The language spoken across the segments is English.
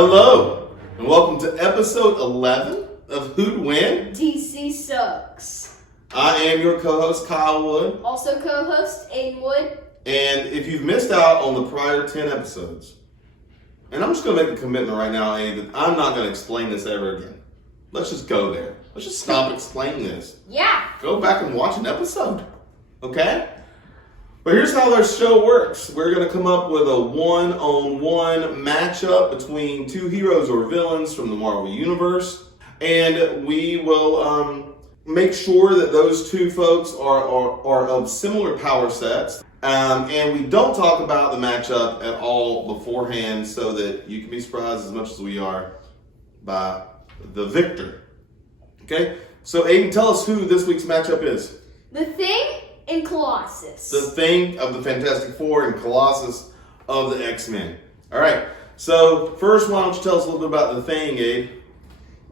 Hello, and welcome to episode 11 of Who'd Win? DC Sucks. I am your co-host, Kyle Wood. Also co-host, Aidan Wood. And if you've missed out on the prior 10 episodes, and I'm just going to make a commitment right now, Aidan, I'm not going to explain this ever again. Let's just go there. Let's just stop explaining this. Yeah. Go back and watch an episode, okay? But here's how our show works. We're going to come up with a one-on-one matchup between two heroes or villains from the Marvel Universe. And we will make sure that those two folks are of similar power sets. And we don't talk about the matchup at all beforehand so that you can be surprised as much as we are by the victor. Okay? So Aidan, tell us who this week's matchup is. The Thing and Colossus. The Thing of the Fantastic Four and Colossus of the X-Men. All right. So first, why don't you tell us a little bit about the Thing, Abe?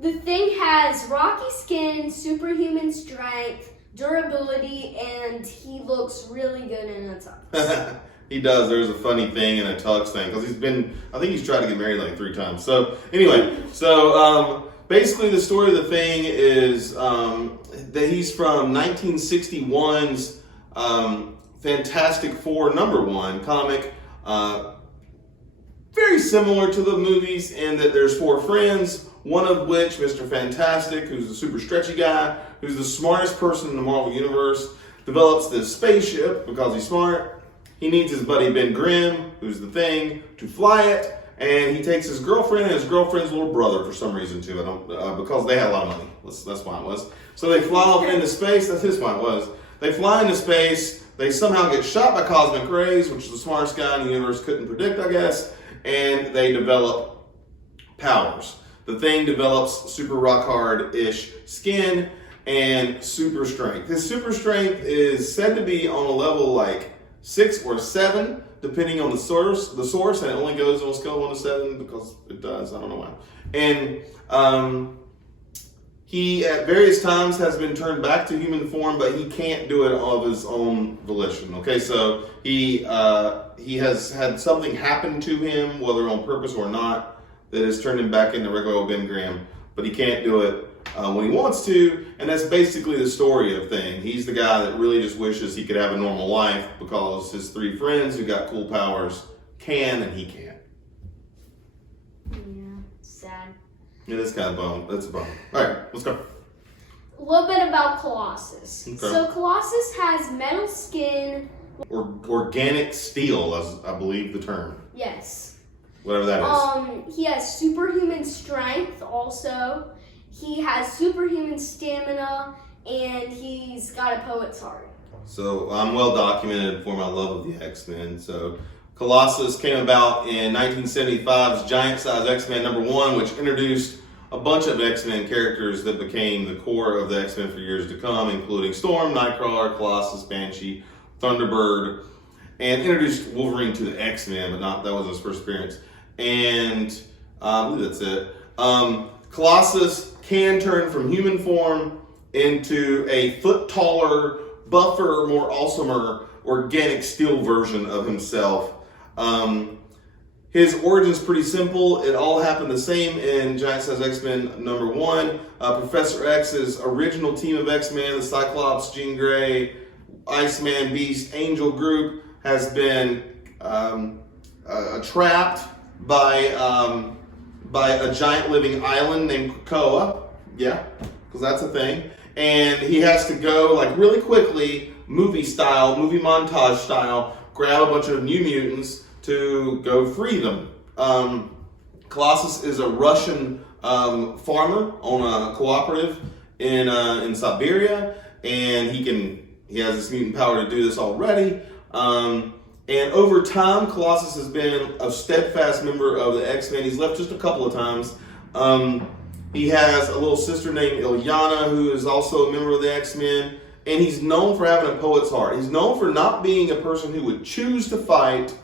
The Thing has rocky skin, superhuman strength, durability, and he looks really good in a tux. He does. There's a funny thing in a tux thing because I think he's tried to get married like 3 times. So anyway, basically the story of the Thing is that he's from 1961's Fantastic Four #1 comic. Very similar to the movies in that there's 4 friends, one of which, Mr. Fantastic, who's the super stretchy guy, who's the smartest person in the Marvel Universe, develops this spaceship because he's smart. He needs his buddy Ben Grimm, who's the Thing, to fly it, and he takes his girlfriend and his girlfriend's little brother for some reason too. Because they had a lot of money. That's why it was. So they fly off into space. That's his why it was. They fly into space. They somehow get shot by cosmic rays, which the smartest guy in the universe couldn't predict, I guess. And they develop powers. The Thing develops super rock hard-ish skin and super strength. His super strength is said to be on a level like 6 or 7, depending on the source, and it only goes on a scale of 1 to 7 because it does. I don't know why. And he at various times has been turned back to human form, but he can't do it of his own volition. Okay, so he has had something happen to him, whether on purpose or not, that has turned him back into regular old Ben Grimm, but he can't do it when he wants to, and that's basically the story of Thing. He's the guy that really just wishes he could have a normal life because his 3 friends who got cool powers can and he can't. Yeah, sad. Yeah, that's kind of bum. That's a bum. All right, let's go. A little bit about Colossus. Okay. So Colossus has metal skin. Or organic steel, as I believe the term. Yes. Whatever that is. He has superhuman strength also. He has superhuman stamina, and he's got a poet's heart. So I'm well documented for my love of the X-Men. So Colossus came about in 1975's Giant Size X-Men #1, which introduced a bunch of X-Men characters that became the core of the X-Men for years to come, including Storm, Nightcrawler, Colossus, Banshee, Thunderbird, and introduced Wolverine to the X-Men, but that was his first appearance. And I believe that's it. Colossus can turn from human form into a foot taller, buffer, more awesomer, organic steel version of himself. His origin's pretty simple. It all happened the same in Giant Size X-Men #1. Professor X's original team of X-Men, the Cyclops, Jean Grey, Iceman, Beast, Angel group, has been trapped by a giant living island named Krakoa. Yeah, because that's a thing. And he has to go like really quickly, movie montage style, grab a bunch of new mutants to go free them. Colossus is a Russian farmer on a cooperative in Siberia, and he has this mutant power to do this already. And over time, Colossus has been a steadfast member of the X-Men. He's left just a couple of times. He has a little sister named Illyana, who is also a member of the X-Men. And he's known for having a poet's heart. He's known for not being a person who would choose to fight,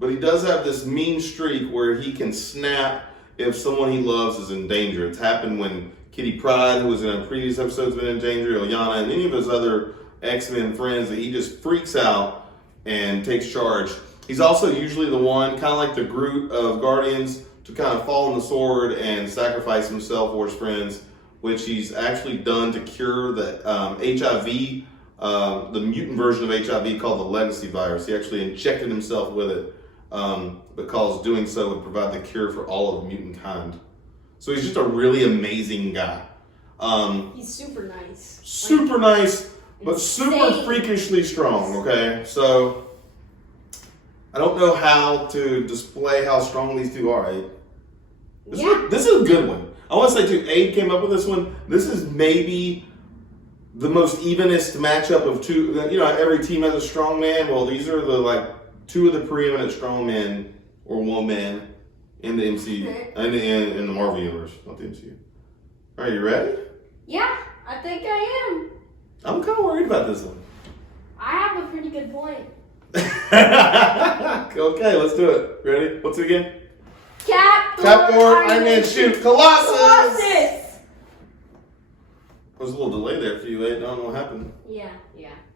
but he does have this mean streak where he can snap if someone he loves is in danger. It's happened when Kitty Pryde, who was in a previous episode, has been in danger, Illyana, and any of his other X-Men friends, that he just freaks out and takes charge. He's also usually the one, kind of like the Groot of Guardians, to to kind of fall on the sword and sacrifice himself for his friends, which he's actually done to cure the HIV, the mutant version of HIV called the legacy virus. He actually injected himself with it because doing so would provide the cure for all of mutant kind. So he's just a really amazing guy. He's super nice. Super nice, but super insane. freakishly strong, okay? So I don't know how to display how strong these two are, Abe. This is a good one. I want to say too, Abe came up with this one. This is maybe the most evenest matchup of two. You know, every team has a strong man. Well, these are the two of the preeminent strong men or woman in the MCU and in the Marvel universe, not the MCU. Are you ready? Yeah, I think I am. I'm kind of worried about this one. I have a pretty good point. Okay, let's do it. Ready? What's it again? Cap, Thor, Iron Man, shoot, Colossus! Colossus! There's a little delay there for you, Aiden. I don't know what happened. Yeah,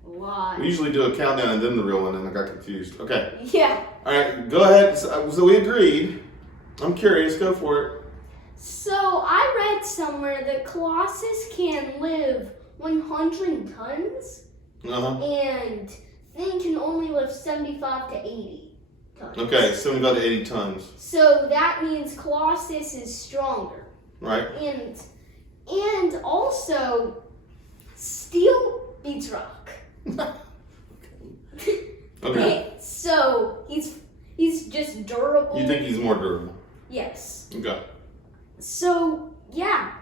a lot. We usually do a countdown and then the real one, and I got confused. Okay. Yeah. All right, go ahead. So we agreed. I'm curious. Go for it. So I read somewhere that Colossus can live 100 tons, and Thing can only live 75 to 80 tons. Okay, 75 to 80 tons. So that means Colossus is stronger. Right. And also, steel beats rock. Okay. So he's just durable. You think he's more durable? Yes. Okay. So yeah,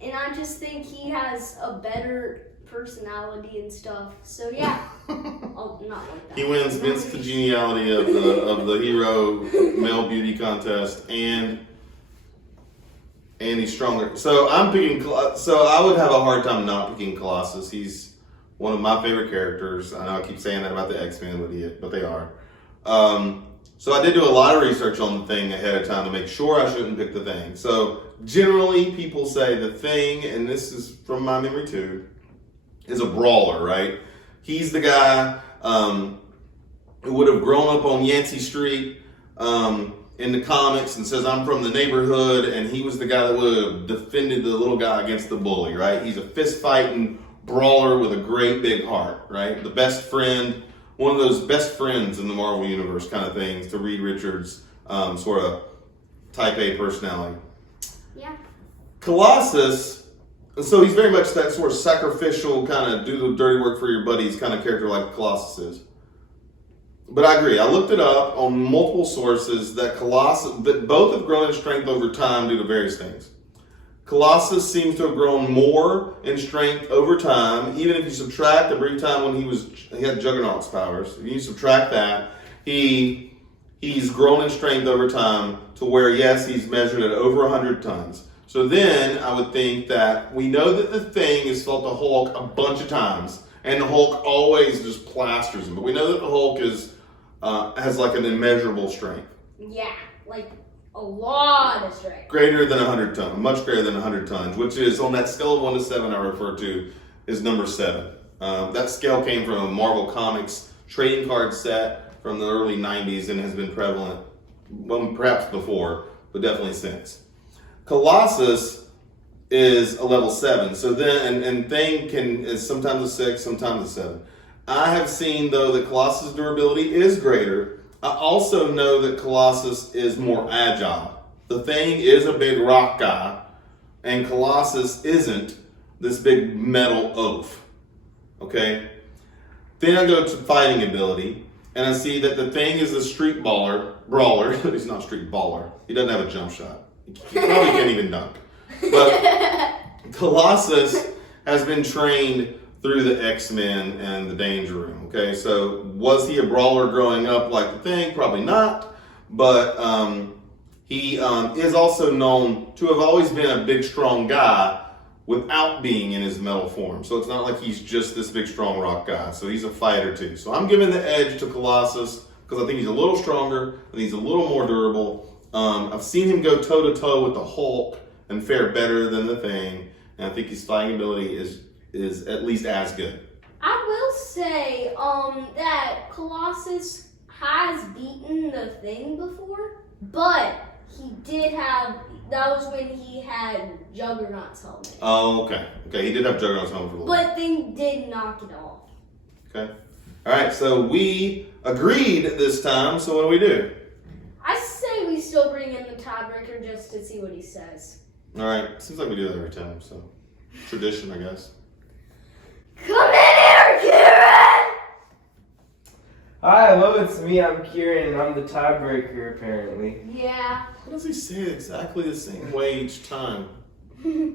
and I just think he has a better personality and stuff. So yeah. Oh, not like that. He wins Vince Congeniality of the hero male beauty contest, and he's stronger. So I'm picking. So I would have a hard time not picking Colossus. He's one of my favorite characters. I know I keep saying that about the X-Men, but they are. So I did do a lot of research on the Thing ahead of time to make sure I shouldn't pick the Thing. So generally, people say the Thing, and this is from my memory too, is a brawler, right? He's the guy who would have grown up on Yancey Street in the comics and says, I'm from the neighborhood, and he was the guy that would have defended the little guy against the bully, right? He's a fist-fighting brawler with a great big heart, right? The best friend, one of those best friends in the Marvel Universe kind of things to Reed Richards' sort of type A personality. Yeah. Colossus, so he's very much that sort of sacrificial kind of do the dirty work for your buddies kind of character like Colossus is. But I agree. I looked it up on multiple sources that both have grown in strength over time due to various things. Colossus seems to have grown more in strength over time, even if you subtract the brief time when he had Juggernaut's powers. If you subtract that, he's grown in strength over time to where, yes, he's measured at over 100 tons. So then I would think that we know that the Thing has fought the Hulk a bunch of times, and the Hulk always just plasters him. But we know that the Hulk has like an immeasurable strength. Yeah, like a lot of strength. Greater than 100 tons, much greater than 100 tons, which is on that scale of 1 to 7 I refer to is number 7. That scale came from a Marvel Comics trading card set from the early 90s and has been prevalent, well, perhaps before, but definitely since. Colossus is a level 7, so then, and Thing is sometimes a 6, sometimes a 7. I have seen, though, that Colossus' durability is greater. I also know that Colossus is more agile. The Thing is a big rock guy, and Colossus isn't this big metal oaf. Okay? Then I go to fighting ability, and I see that the Thing is a street brawler. He's not a street baller. He doesn't have a jump shot. He probably can't even dunk. But Colossus has been trained through the X-Men and the Danger Room. Okay, so was he a brawler growing up like the Thing? Probably not. But he is also known to have always been a big, strong guy without being in his metal form. So it's not like he's just this big, strong rock guy. So he's a fighter too. So I'm giving the edge to Colossus because I think he's a little stronger and he's a little more durable. I've seen him go toe-to-toe with the Hulk and fare better than the Thing. And I think his fighting ability is at least as good. I will say that Colossus has beaten the Thing before, but he did have. That was when he had Juggernaut's helmet. Oh, okay. Okay, he did have Juggernaut's helmet for a little bit. But Thing did knock it off. Okay. All right, so we agreed this time, so what do? I say we still bring in the tiebreaker just to see what he says. All right, seems like we do that every time, so tradition, I guess. Come in here, Kieran! Hi, hello, it's me. I'm Kieran, and I'm the tiebreaker, apparently. Yeah. Why does he say it exactly the same way each time? Well,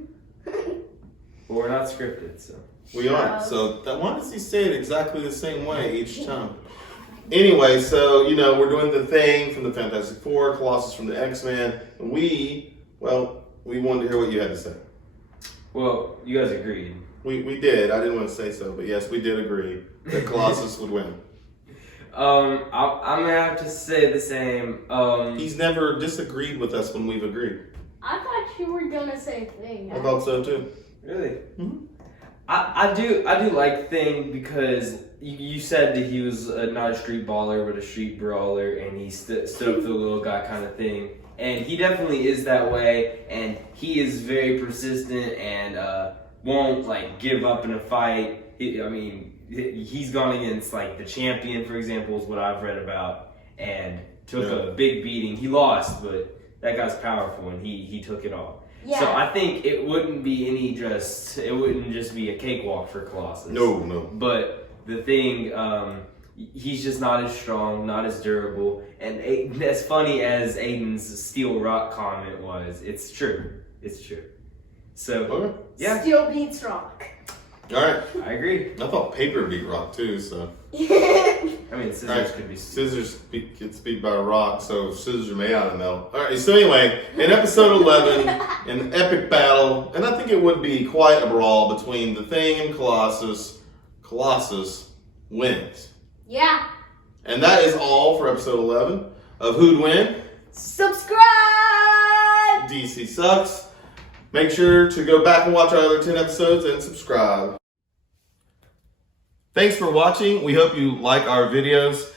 we're not scripted, so. We aren't. So why does he say it exactly the same way each time? Anyway, so, we're doing the Thing from the Fantastic Four, Colossus from the X-Men, and we wanted to hear what you had to say. Well, you guys agreed. We did. I didn't want to say so, but yes, we did agree that Colossus would win. I'm gonna have to say the same. He's never disagreed with us when we've agreed. I thought you were gonna say Thing. I thought so too. Really? Mm-hmm. I do like Thing because you said that he was not a street baller but a street brawler, and he stood up for the little guy kind of thing. And he definitely is that way, and he is very persistent and won't give up in a fight. He's gone against the champion, for example, is what I've read about, and took a big beating. He lost, but that guy's powerful, and he took it all. Yeah. So I think it wouldn't just be a cakewalk for Colossus. No. But the Thing, he's just not as strong, not as durable, and as funny as Aidan's steel rock comment was, it's true. It's true. So Okay. yeah, Steel beats rock. All right. I agree. I thought paper beat rock too, so. Scissors Right. could be. Scissors gets beat by a rock, so scissors are made out of metal. All right, so anyway, in episode 11, an epic battle, and I think it would be quite a brawl between the Thing and Colossus. Colossus wins. Yeah. And that is all for episode 11 of Who'd Win? Subscribe! DC Sucks. Make sure to go back and watch our other 10 episodes and subscribe. Thanks for watching. We hope you like our videos.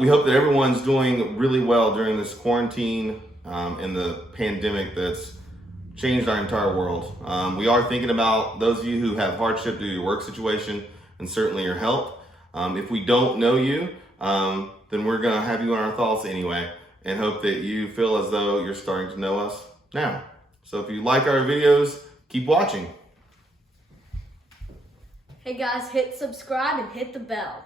We hope that everyone's doing really well during this quarantine and the pandemic that's changed our entire world. We are thinking about those of you who have hardship due to your work situation and certainly your health. If we don't know you, then we're going to have you on our thoughts anyway and hope that you feel as though you're starting to know us now. So if you like our videos, keep watching. Hey guys, hit subscribe and hit the bell.